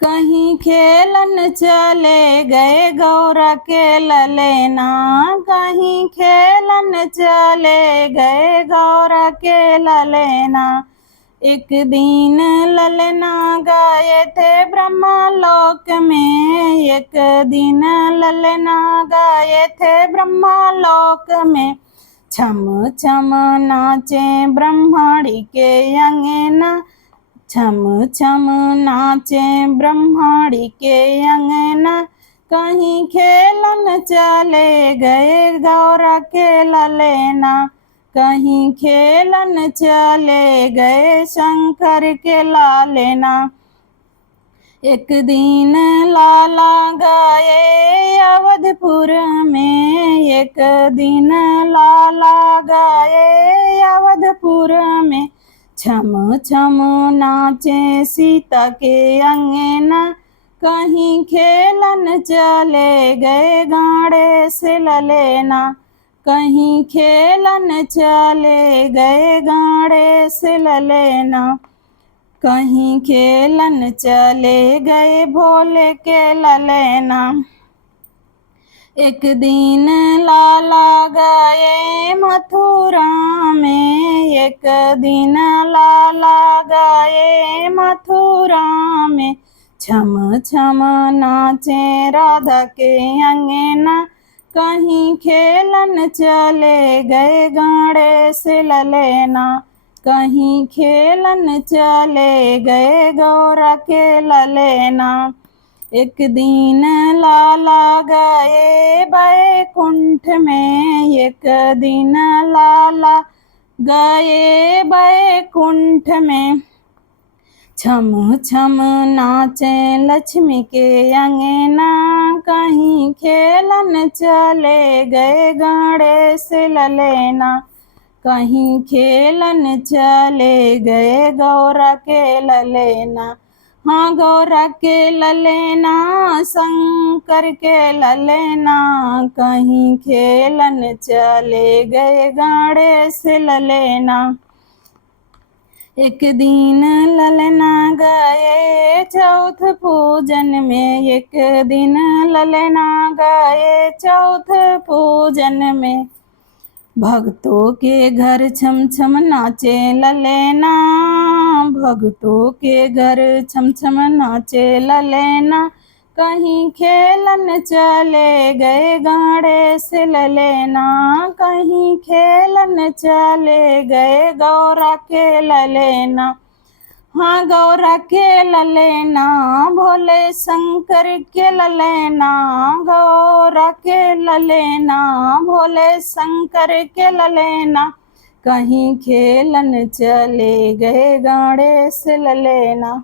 कहीं खेलन चले गए गौरा के ललेना, कहीं खेलन चले गए गौरा के ललेना। एक दिन ललना गए थे ब्रह्मलोक में, एक दिन ललना गए थे ब्रह्मलोक में। छम छम नाचे ब्रह्माणी के अंगना, छम छम नाचे ब्रह्माणी के अंगना। कहीं खेलन चले गए गौरा के ललेना, कहीं खेलन चले गए शंकर के लालेना। एक दिन लाला गए अवधपुर में, एक दिन लाला गए अवधपुर में। छम छम नाचे सीता के अंगना, कहीं खेलन चले गए गाड़े से ललेना, कहीं खेलन चले गए गाड़े से ललेना। कहीं खेलन चले गए भोले के ललेना। एक दिन लाला गए मथुरा में, एक दिन लाला गए मथुरा में। छम छम नाचे राधा के अंगना, कहीं खेलन चले गए गाड़े से ललेना, कहीं खेलन चले गए गौरा के ललेना। एक दिन लाला गए बैकुंठ में, एक दिन लाला गए बैकुंठ में। छम छम नाचे लक्ष्मी के अंगना, कहीं खेलन चले गए गाड़े से ललेना, कहीं खेलन चले गए गौरा के ललेना। हाँ गौरा के ललेना, शंकर के ललेना, कहीं खेलन चले गए गाड़े से ललेना। एक दिन ललना गए चौथ पूजन में, एक दिन ललना गए चौथ पूजन में। भक्तों के घर छम छम नाचे ललेना, भक्तों के घर छम छम नाचे ललेना। कहीं खेलन चले गए गाड़े से ललेना, कहीं खेलन चले गए गौरा के ललेना। हाँ गौरा के ललेना, भोले शंकर के ललेना, गौरा के ललेना, भोले शंकर के ललेना। कहीं खेलन चले गए गाड़े से ललेना।